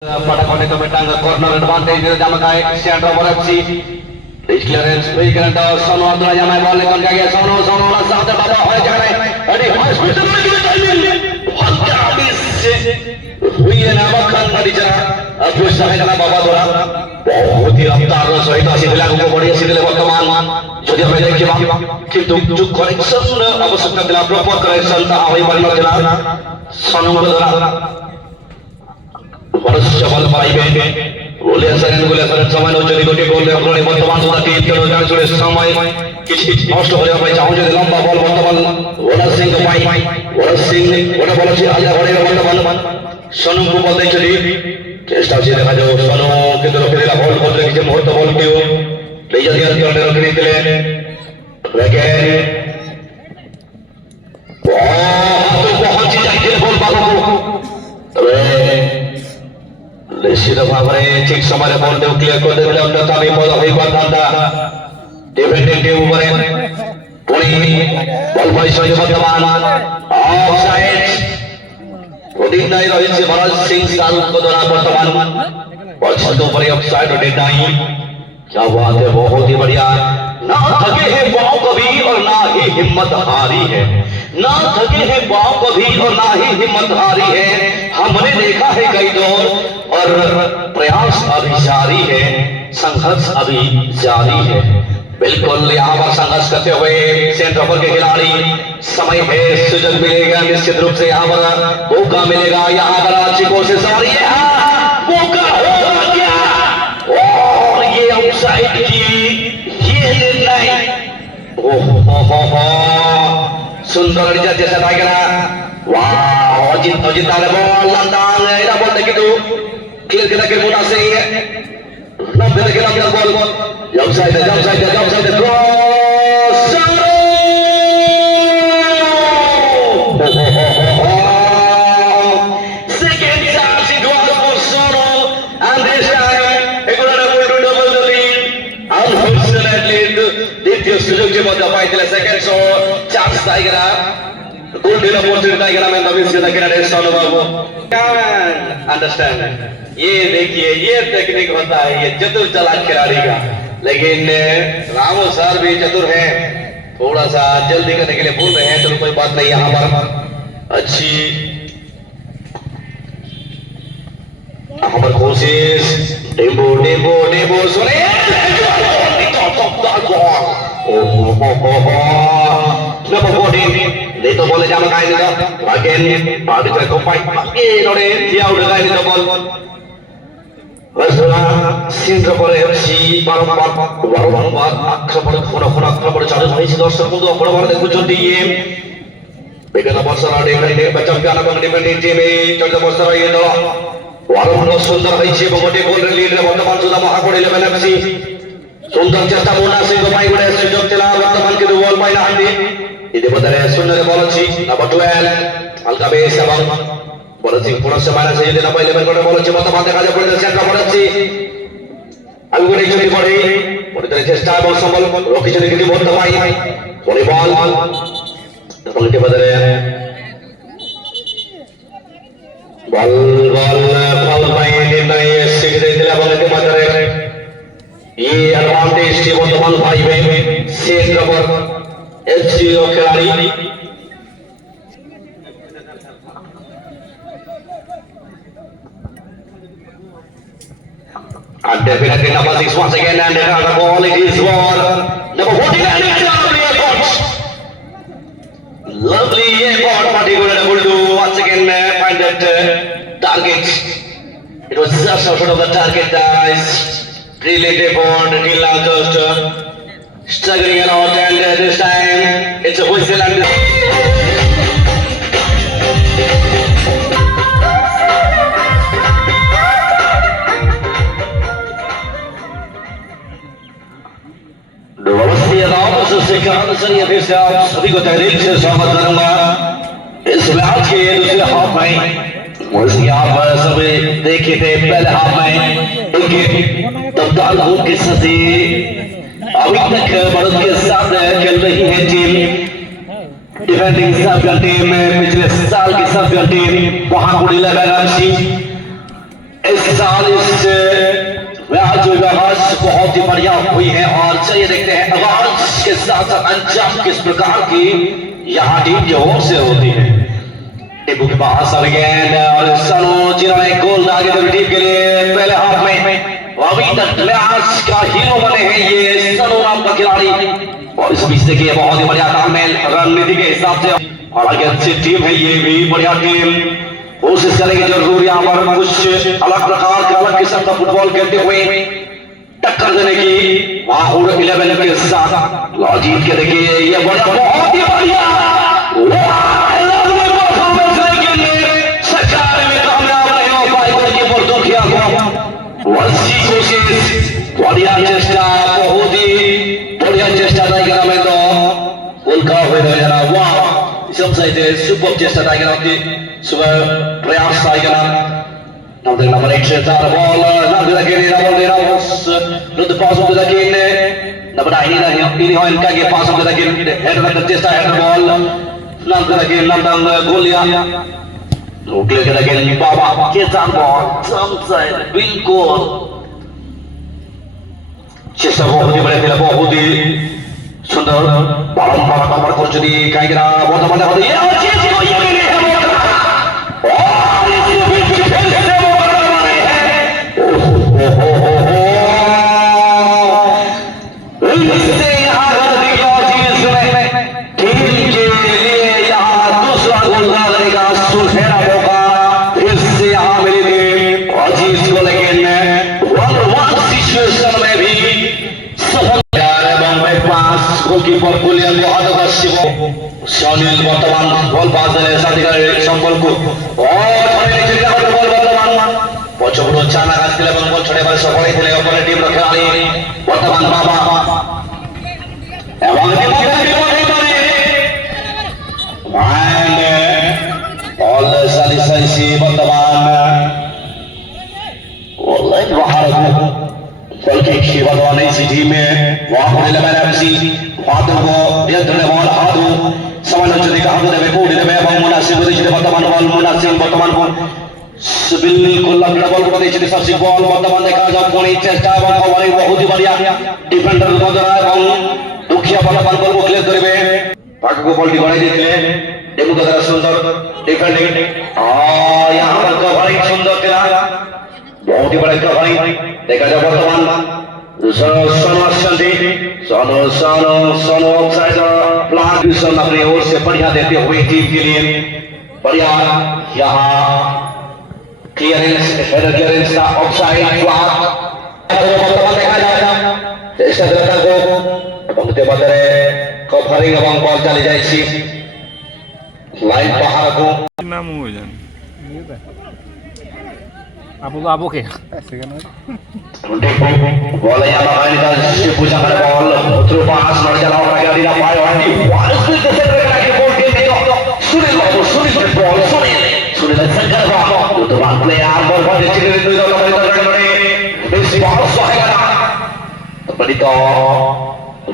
Patakone Tometanga corner advantage with Jamakai, Sandra Borachi. Rich clearance, free current, Sono Abdullah Jamai ball, Kanga, Sono, Sada Baba, Hojai, and he hospital. We and Avakan Madija, a push ahead of Babadora. Oh, the Abdar, so it was in the body, City of Kaman, Judia Medekima, keep to correction of a Sukatila, proper correction, Avi Balmagana, Sono. Chapal পাইবে গোলে second গোলে ফেরার সময় যদি গোটি গোল আপনি বর্তমান সুদা team কে রোজার জুড়ে সময় কিছু নষ্ট হয়ে যাবে চাও যদি লম্বা বল বর্তমান ওরা সিং পাই ওরা সিং ওটা বলছি আলিয়া ঘরে বর্তমান সোনু বল দেই যদি চেষ্টা হচ্ছে দেখা যাও সোনু কিন্তু রকে দিলা বল বদলে কিছু মুহূর্ত বল কেউ লেজা দিয়ে দলে রকে দিলে রেখে ও তো পৌঁছে যাইতে বল বাবু তবে নিশ্চিত ভাবে ঠিক সময়ে বলতে ক্লিয়ার করে দিলে অন্তত আমি বলা হই কথা ডিফেন্ডিং টিম উপরে পুনি বল পরিচয় বর্তমান অফসাইড ওদিন নাই রয়েছে ভরত সিং সাল কোদরা বর্তমান বল ছন্দ উপরে অফসাইড ওদিন নাই क्या बात है बहुत ही बढ़िया ना थके हैं पांव कभी और ना ही हिम्मत हारी है ना थके हैं पांव कभी और ना ही हिम्मत हारी है हमने देखा है कई दौर और प्रयास अभी जारी है संघर्ष अभी जारी है बिल्कुल यहाँ पर संघर्ष करते हुए सेंटर पर के खिलाड़ी समय है सुजग मिलेगा निश्चित रूप से यहाँ पर मौका मिलेगा यहाँ पर अच्छी कोशिश हो रही है मौका होगा क्या और ये आउटसाइड की ये निर्णय सुंदर जैसा था क्या वाह अजित आने बॉल लंदान एरा बॉल देखिए तो क्लियर करना के मोटा से ही है नब्बे के अंदर बॉल जब side cross second chance it was for सोनो and this time he got able to double the lead unfortunately দ্বিতীয় সুযোগ যে মধ্যে পাইছিল সেকেন্ড শো চান্স টাইগারা गोल दिला पहुंचे टाइगर में नवीन से तक रेड सोनो बाबू अंडरस्टैंड ये देखिए ये टेक्निक होता है ये चतुर चालाक खिलाड़ी का लेकिन रामो सर भी चतुर है थोड़ा सा जल्दी करने के लिए बोल रहे हैं तो कोई बात नहीं यहाँ पर अच्छी यहाँ पर कोशिश डेबो सुने नंबर 14 नहीं तो बोले जामा काई नहीं तो अगेन पार्टी को फाइट के नोरे दिया उड़ गए नहीं तो बोल वैसा सेंटर पर एफसी बारंबार आक्रमण आक्रमण चालू है इस दर्शक को तो बड़ा देखो जो ये बेगना बर्षा डिफेंड बच्चा गाना को डिफेंड टीम में चलते बर्षा ये तो वारंबार सुंदर है छे बगटे गोल लीड रे वर्तमान सुधा महाकोड़ी 11 एफसी सुंदर चेष्टा मोना सिंह को पाई बड़े सुयोग चला वर्तमान के बॉल पाइला हांडी ইতিমধ্যে শূন্যরে বল আছে নাম্বার 12 হালকা বেশ এবং বলছি পুনঃ সমানা সেই দিন পাইলে বের করে বলছে বর্তমান দেখা যায় পড়ে সেন্টার পড়ছে আমি করে যদি পড়ে পড়ে চেষ্টা এবং সম্বল রকি যদি কিছু বলতে পাই পড়ে বল তখন ইতিমধ্যে বল বল পাই নির্ণয় শিখে দিলে এবং ইতিমধ্যে ये एडवांटेज टी वर्तमान पाइबे सेंटर पर एफसी खिलाड़ी and definitely number 6 once again and the ball it is for number 49 lovely airport particular able to once again find that target it was just out of the target guys brilliant effort till now just struggling a lot and this time it's a whistle and फिर से आप सभी को तहरीर से स्वागत करूंगा इस मैच के दूसरे हाफ में यहाँ पर सभी देखे थे पहले हाफ में तब्दाल की स्थिति अभी तक भारत के साथ खेल रही है टीम डिफेंडिंग चैंपियन टीम में पिछले साल की चैंपियन टीम वहां को 11 रन इस साल इस मैच बहुत ही बढ़िया हुई है और चलिए देखते हैं आगाज के साथ अंजाम किस प्रकार की यहाँ टीम की ओर से होती है। टिप्पू के पास अब गेंद और सनो जिन्होंने गोल दागे थे टीम के लिए पहले हाफ में अभी तक मैच का हीरो बने हैं ये सनो नाम का खिलाड़ी और इस बीच देखिए बहुत ही बढ़िया तालमेल रणनीति के हिसाब से और आगे अच्छी टीम है ये भी बढ़िया टीम कोशिश करेगी जरूर यहाँ पर कुछ अलग प्रकार का अलग किस्म का फुटबॉल खेलते हुए टक्कर देने की माहौल 11 के साथ लॉजिक के देखिए ये बढ़िया बहुत ही बढ़िया बढ़िया चेष्टा बहुत ही बढ़िया चेष्टा टाइगर में तो उनका हुए जरा वाह सबसे सुपर चेष्टा टाइगर आपकी सुपर प्रयास tiger Nanti nomor 1 setar bola nanti lagi ni Ramos Lalu pas untuk lagi ni Dapat ini hoin kaki pas untuk lagi header lagi cesta header ball nanti lagi nantang gol ya Lalu lagi ni bawah cetak ball sampai bilkul চেষ্টা বহুদি বলে দিল বহুদি সুন্দর বারম্বার cover করে যদি কাইগরা বর্তমানে হতে goalkeeper Quillian মহানগর শিব সনিল বর্তমান বল পাস দিলে সাদিকার সম্পর্ক বল বর্তমান পছবড় চানা গাছ দিলে এবং বল ছড়ে পারে সফল দিলে অপরের টিম খেলাড়ি বর্তমান বাবা এবং বল সালিসাইসি বর্তমান অনলাইন বাহার बल के बलवान इसी टीम में वहां पर लेवल एमसी फादर को नियंत्रण बॉल हादू समालोचना का हादू देवे कोडी देवे এবং মুনাসিব দিতে বর্তমান বল মুনাসিব বর্তমান বল बिल्कुल लगड़ा बॉल को দিতে सबसे बॉल বর্তমান দেখা যাক কোন চেষ্টা এবং কভারিং বহুত बढ़िया ডিফেন্ডার को द्वारा এবং দুখিয়া বর্তমান বল को ক্লিয়ার করবে পাক को बॉल बढ़ाई देते डेमो का द्वारा सुंदर डिफेंडिंग यहां पर कवरिंग सुंदर तेरा बहुत ही बड़ा कवरिंग देखा जाए वर्तमान सोनो प्लान अपनी ओर से बढ़िया देते हुए टीम के लिए बढ़िया यहाँ क्लियरेंस हेडर क्लियरेंस का ऑफसाइड फ्लैग देखा जाएगा চেষ্টা করে থাকবো এবং তেবারে কভারিং এবং বল চালিয়ে যাচ্ছি লাইন পাহাড়কো নাম হয়ে যান Abu ke? Bola yang bakal dikasih pusat pada bola terus pas dari jalan orang yang tidak payah ini harus dikeser lagi bol ini sulit bol sulit segar bola itu bang player bol pada ciri itu dalam ini mesti harus sahaya begitu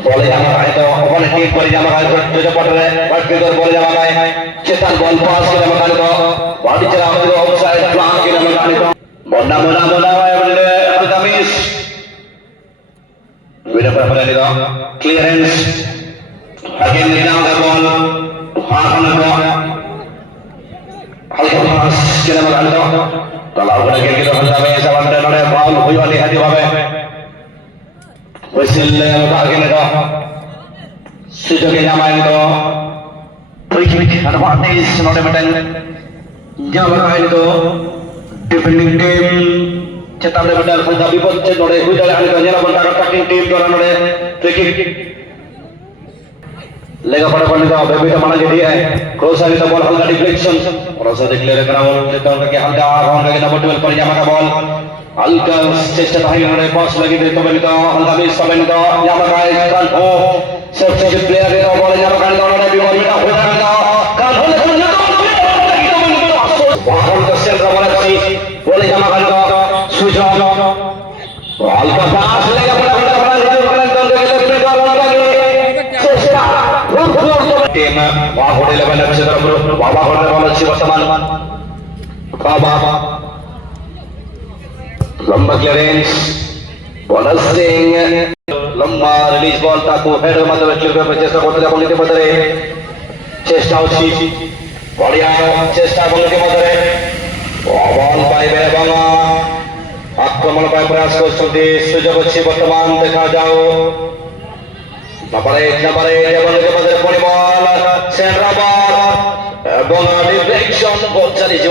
bola yang bakal itu bola tim bola yang bakal itu pada waktu bola yang bakal cetak bol pas kita bakal itu body celah itu offside plan kita bakal itu Bona Abdul Kamis Wina berapa itu clearance again down the ball half on the halka pass kita makan itu kalau kita Kamis sama dengan ball hui wali hati babe whistle bagian itu sudah kita main itu free kick ada advantage not betul jangan itu defending team चेतावनी बेटा संख्या विपद से नोड़े हुई जाले आने का जना बनता अटैकिंग टीम द्वारा नोड़े फ्री किक लेगा पड़ा पड़ने का बेबीटा माना जेडी है क्रॉस आगे तो बॉल हल्का डिफ्लेक्शन क्रॉस से क्लियर करा बॉल चेतावनी करके हल्का राउंड करके नंबर 12 पर जामा का बॉल हल्का चेष्टा भाई नोड़े पास लगी दे तो बेबीटा हल्का मिस समय तो जामा का कान हो सबसे प्लेयर है बॉल जामा का नोड़े भी बॉल बेटा हो जाएगा कान हो वहां का सेंटर वाला सी बोले जमा कर दो स्विच ऑन बॉल का पास लेगा बड़ा टीम वहां होने लेवल अच्छे तरफ बाबा होने वाला अच्छी वर्तमान बाबा লম্বা ক্লিয়ারেন্স বলার সিং লম্বা রিলিজ বল তাকে হেডের মাধ্যমে ক্লিয়ার করার চেষ্টা করতে এবং ইতিমধ্যে চেষ্টা হচ্ছে বড়িয়া চেষ্টা এবং ইতিমধ্যে বল পাইবে এবং আক্রমণ পায় প্রয়াস করছেন সুযোগ হচ্ছে বর্তমান দেখা যাও নাম্বার 8 এবং ইতিমধ্যে পরিবল সেন্টার বল এবং ডিফ্লেকশন বল চালিয়ে